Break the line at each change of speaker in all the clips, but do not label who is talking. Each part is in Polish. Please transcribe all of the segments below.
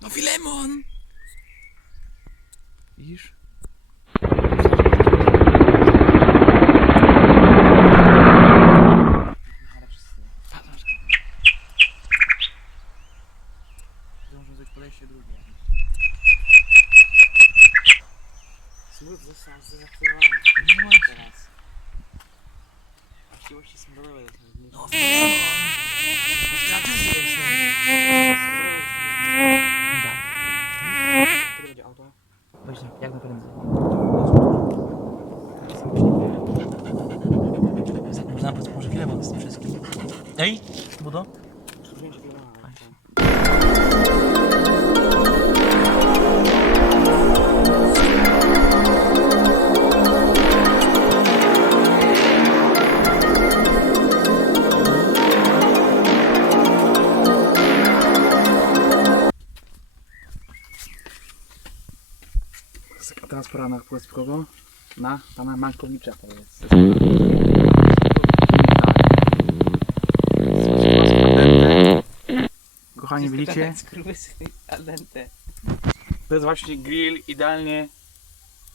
No Filemon! Widzisz? Podejście drugie.
Smród został zadezaktywowany.
No właśnie.
Teraz. Właściwości smrodowe zostały zmniejszone.
No Filemon! Tak.
Kiedy będzie auto?
Chodź tak, jak najprędzej. Można po może Filemon z tym wszystkim. Ej, Budo? A teraz pora na pana Mankowicza powiedz. Kochani, widzicie? To jest właśnie grill, idealnie.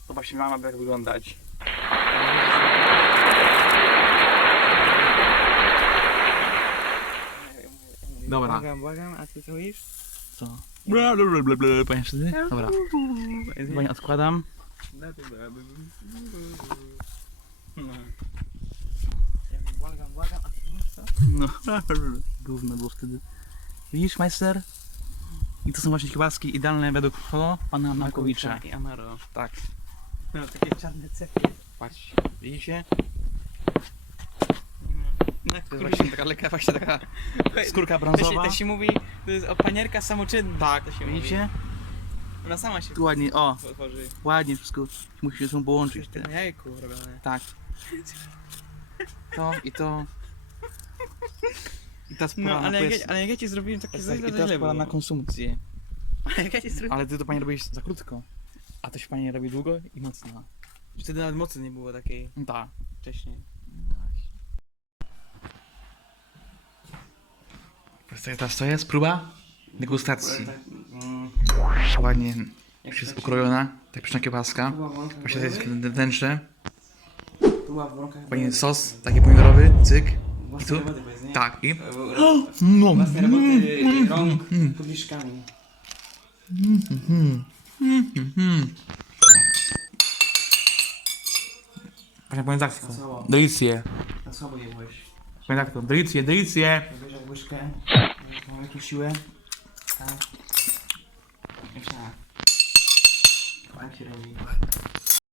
To właśnie mama by jak wyglądać. Dobra.
Błagam, błagam, a ty co mówisz?
Co? Bla bla bla bla bla, pamiętasz? Dobra, Właśnie odkładam.
Błagam, błagam, a co?
No, gówno było wtedy. Widzisz, majster? I to są właśnie kiełbaski idealne według kogo? Pana Makowicza.
I Amaro.
Tak,
No, takie czarne cechy.
patrz. Widzicie?
No,
To jest
kurwa.
właśnie taka lekka, właśnie taka skórka
To się,
brązowa.
to się mówi, to jest o panierka samoczynna.
Tak,
to się
widzicie?
Mówi. Ona sama się
Tu ładnie, o, ładnie wszystko musi się są połączyć.
Przecież to na jajku robione.
Tak. To i to. I teraz pora
No,
na
ale jak, ja, ale jak ja ci zrobiłem takie
tak,
złe,
I pora
było.
na konsumpcję.
Ale jak ja ci zrobiłem...
Ale ty to pani robisz za krótko. A to się pani robi długo i mocno.
Wtedy nawet mocy nie było takiej
Tak.
wcześniej.
Teraz to jest próba degustacji.
Mm,
Ładnie już jest
tak
ukrojona, tak pyszna kiełbaska. Właśnie to jest wnętrze.
Bolały.
sos, taki pomidorowy, cyk.
Własne
tu? Tak i... No.
Własne roboty rąk podliszkami.
Właśnie powiem tak Delicje.
na słabo je byłeś.
Tak to, delicje, delicje.
Bierzesz łyżkę, mam jakąś siłę. Tak. Tak się robi.